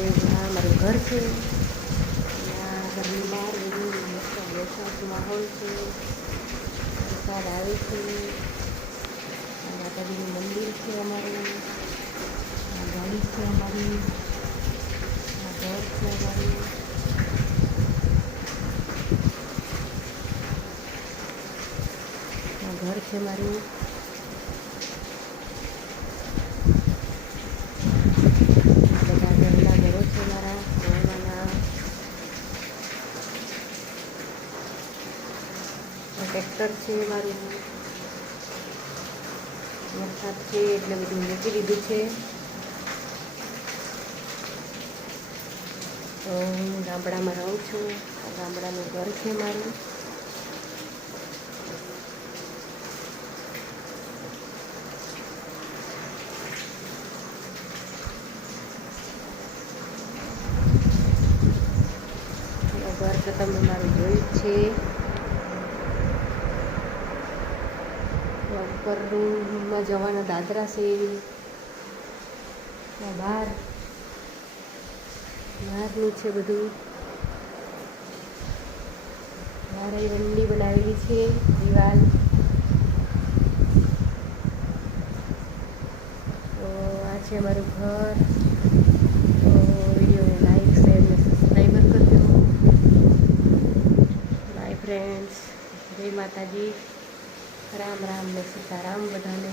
આ મારું ઘર છે. આ ઘરની બહાર બધું મસ્ત વરસાદનો માહોલ છે. વરસાદ આવે છે. માતાજીનું મંદિર છે અમારું. આ ગાડી છે અમારી. આ ઘર છે અમારું. આ ઘર છે મારું. બધા ઘરના ઘરો છે મારા નાના. ટ્રેક્ટર છે મારું. વરસાદ છે એટલે બધું મૂકી દીધું છે. તો હું ગામડામાં રહું છું. ગામડાનું ઘર છે મારું. ઘર તો તમે મારું જોયું જ છે. ઉપર રૂમમાં જવાના દાદરા છે. બહારનું છે બધું. બહાર વંડી બનાવેલી છે દિવાલ. તો આ છે અમારું ઘર. તો વિડીયોને લાઈક શેર ને સબસ્ક્રાઈબર કરજો. By friends. જય માતાજી. રામ રામ ને સીતારામ બધાને.